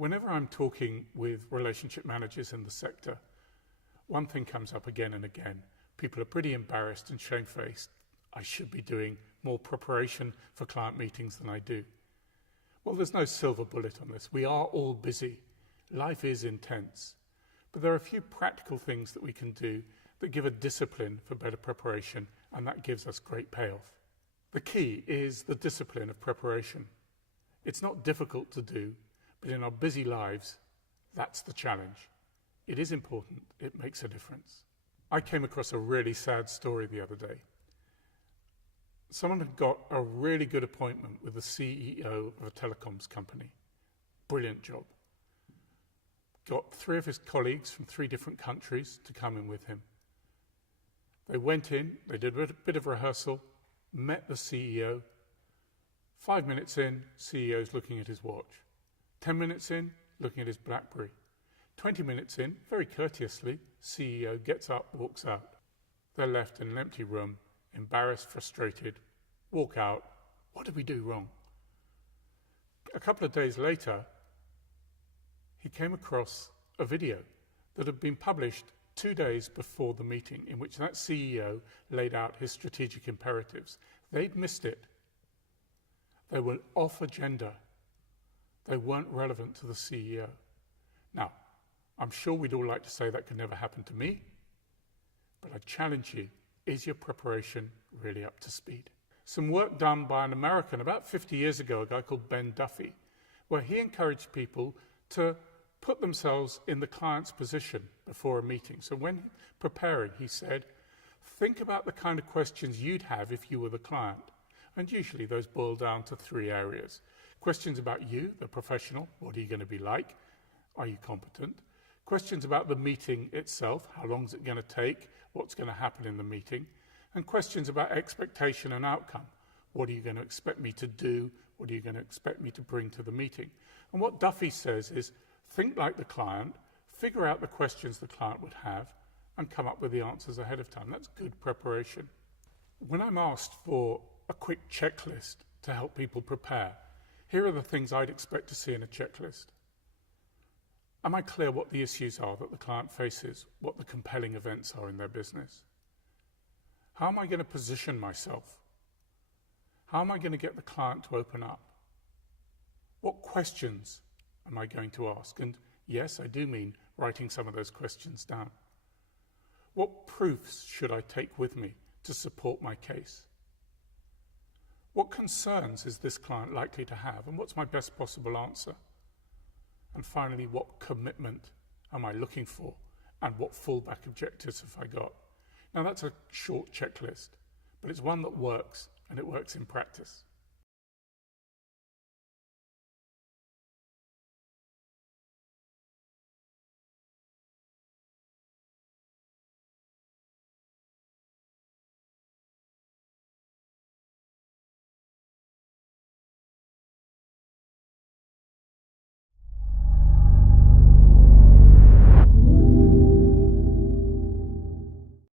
Whenever I'm talking with relationship managers in the sector, one thing comes up again and again. People are pretty embarrassed and shamefaced. I should be doing more preparation for client meetings than I do. Well, there's no silver bullet on this. We are all busy. Life is intense. But there are a few practical things that we can do that give a discipline for better preparation, and that gives us great payoff. The key is the discipline of preparation. It's not difficult to do, but in our busy lives, that's the challenge. It is important. It makes a difference. I came across a really sad story the other day. Someone had got a really good appointment with the CEO of a telecoms company. Brilliant job. Got 3 of his colleagues from 3 different countries to come in with him. They went in, they did a bit of rehearsal, met the CEO. 5 minutes in, CEO's looking at his watch. 10 minutes in, looking at his BlackBerry. 20 minutes in, very courteously, CEO gets up, walks out. They're left in an empty room, embarrassed, frustrated, walk out. What did we do wrong? A couple of days later, he came across a video that had been published 2 days before the meeting, in which that CEO laid out his strategic imperatives. They'd missed it. They were off agenda. They weren't relevant to the CEO. Now, I'm sure we'd all like to say that could never happen to me, but I challenge you, is your preparation really up to speed? Some work done by an American about 50 years ago, a guy called Ben Duffy, where he encouraged people to put themselves in the client's position before a meeting. So when preparing, he said, think about the kind of questions you'd have if you were the client. And usually those boil down to 3 areas. Questions about you, the professional. What are you going to be like? Are you competent? Questions about the meeting itself. How long is it going to take? What's going to happen in the meeting? And questions about expectation and outcome. What are you going to expect me to do? What are you going to expect me to bring to the meeting? And what Duffy says is, think like the client, figure out the questions the client would have, and come up with the answers ahead of time. That's good preparation. When I'm asked for a quick checklist to help people prepare, here are the things I'd expect to see in a checklist. Am I clear what the issues are that the client faces, what the compelling events are in their business? How am I going to position myself? How am I going to get the client to open up? What questions am I going to ask? And yes, I do mean writing some of those questions down. What proofs should I take with me to support my case? What concerns is this client likely to have, and what's my best possible answer? And finally, what commitment am I looking for, and what fallback objectives have I got? Now, that's a short checklist, but it's one that works, and it works in practice.